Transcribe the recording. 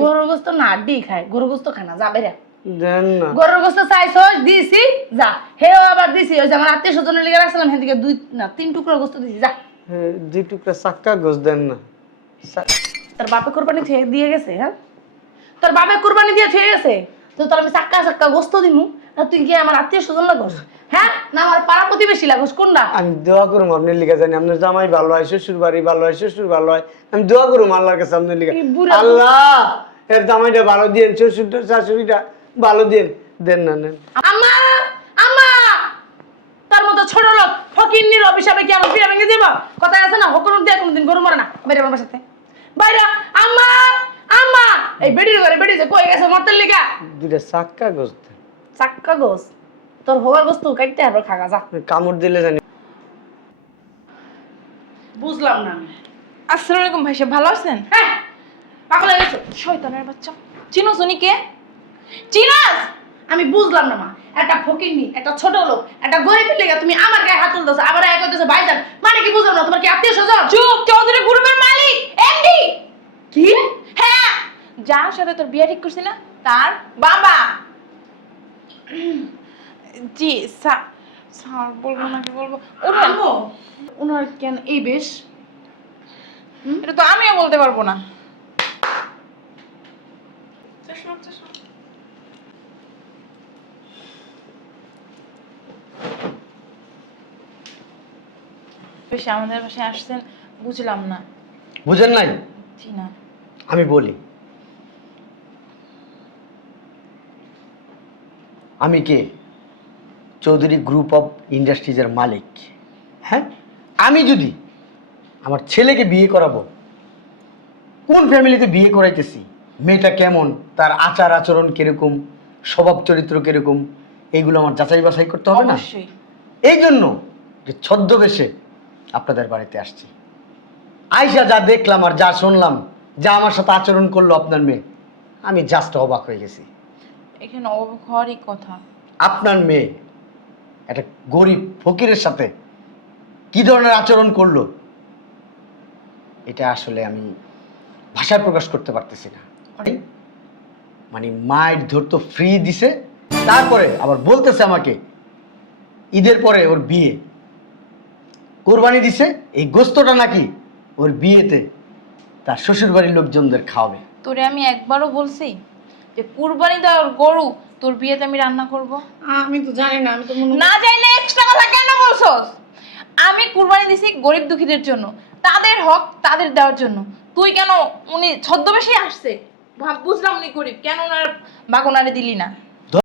গরুর গোস্ত না আড্ডি খায়, গরুর গোস্ত খায় না, যাবে রে দেন না। গরুর গোস্ত চাইছো দিছি, যা হে আবার দিছি, ওই যে আমার আত্মীয় স্বজনের লিগে রাখছিলাম হেদিকে 2 না 3 টুকরো গোস্ত দিছি, যা। হ্যাঁ, 2 টুকরা চাক্কা গোস্ত দেন না। তোর বাপে কোরবানি দিয়ে গেছে? হ্যাঁ, তোর বাপে কোরবানি দিয়ে থুয়ে গেছে, তো তোর আমি চাক্কা চাক্কা গোস্ত দিমু, আর তুই কি আমার আত্মীয় স্বজন লাগোস? হ্যাঁ, না আমার পাড়া প্রতিবেশী লাগোস? কোনটা? আমি দোয়া করুম আপনার লিগা, জানি আপনার জামাই ভালো হয়, শ্বশুর বাড়ি ভালো হয়, শ্বশুর ভালো হয়, আমি দোয়া করুম আল্লাহর কাছে আপনার লিগা। আল্লাহ এর জামাইটা ভালো দিয়েন, শ্বশুরটা শাশুড়িটা ভালো দিয়েন। দেন না, নেন। আম্মা, আম্মা, তার মতো ছোট লোক ফকিন্নির অভিশাপে কি আমার বিয়ে ভেঙে দেব? কথায় আছে না, হকুন দিয়ে কোনদিন গরু মরে না। বাইরে আমার বাসাতে বাইরে। আম্মা, আম্মা, এই বেডির ঘরে বেডি যে কই গেছে মরতের লিগা? 2টা চাক্কা গোস্ত। চাক্কা গোস তোর হওয়ার গোস্ত কাটতে হবে, খাগা যা। কামড় দিলে জানি। বুঝলাম না আমি। আসসালামু আলাইকুম ভাই সাহেব, ভালো আছেন? হ্যাঁ, পাগল হয়ে গেছো? শয়তানের বাচ্চা, চিনো শুনি কে? চিনাস? আমি বুঝলাম না মা, একটা ফকিন্নি, একটা ছোট লোক, একটা গরিবের লেগে তুমি আমার গায়ে হাত তুলতেছো, আবার এক হইতেছো ভাইজান, মানে কি বুঝলাম না? তোমার কি আত্মীয় স্বজন? চুপ, চৌধুরী গ্রুপের মালিক এমডি। কি? হ্যাঁ, যার সাথে তোর বিয়ে ঠিক করছি না, তার বাবা। জি স্যার, স্যার বলবো না কি বলবো? আম্মু, ওনার কেন এই বেশ? এটা তো আমিও বলতে পারবো না। বেশ আমাদের বাসায় আসছেন, বুঝলাম না। বুঝেন নাই? জি না। আমি বলি, আমি কে? চৌধুরী গ্রুপ অফ ইন্ডাস্ট্রিজের মালিক। হ্যাঁ, আমি যদি আমার ছেলেকে বিয়ে করাবো, কোন ফ্যামিলিতে বিয়ে করাইতেছি, মেয়েটা কেমন, তার আচার আচরণ কিরকম, স্বভাব চরিত্র কিরকম, এইগুলো আমার যাচাই বাছাই করতে হবে না? অবশ্যই। এই জন্য যে ছদ্মবেশে আপনাদের বাড়িতে আসছি, আইসা যা দেখলাম আর যা শুনলাম, যা আমার সাথে আচরণ করলো আপনার মেয়ে, আমি জাস্ট অবাক হয়ে গেছি। এখানে অবাক হওয়ারই কথা। আপনার মেয়ে একটা গরিব ফকিরের সাথে কি ধরনের আচরণ করলো, এটা আসলে আমি ভাষায় প্রকাশ করতে পারতেছি না। মানে মায়ের ধরতো ফ্রি দিছে, তারপরে আবার বলতেছে আমাকে ঈদের পরে ওর বিয়ে, কোরবানি দিছে, এই গোস্তটা নাকি ওর বিয়েতে তার শ্বশুর বাড়ির লোকজনদের খাওয়াবে। তোরে আমি একবারও বলছি যে কুরবানি দেওয়ার গরু তোর বিয়েতে আমি রান্না করব? আমি তো জানি না, আমি তো না যাই না, এক্সট্রা কথা কেন বলছস? আমি কুরবানি দিছি গরিব দুঃখীদের জন্য, তাদের হক তাদের দেওয়ার জন্য। তুই কেন উনি ছদ্মবেশে আসছে, বুঝলাম উনি গরিব, কেন ওনার বাগনারে দিলি না?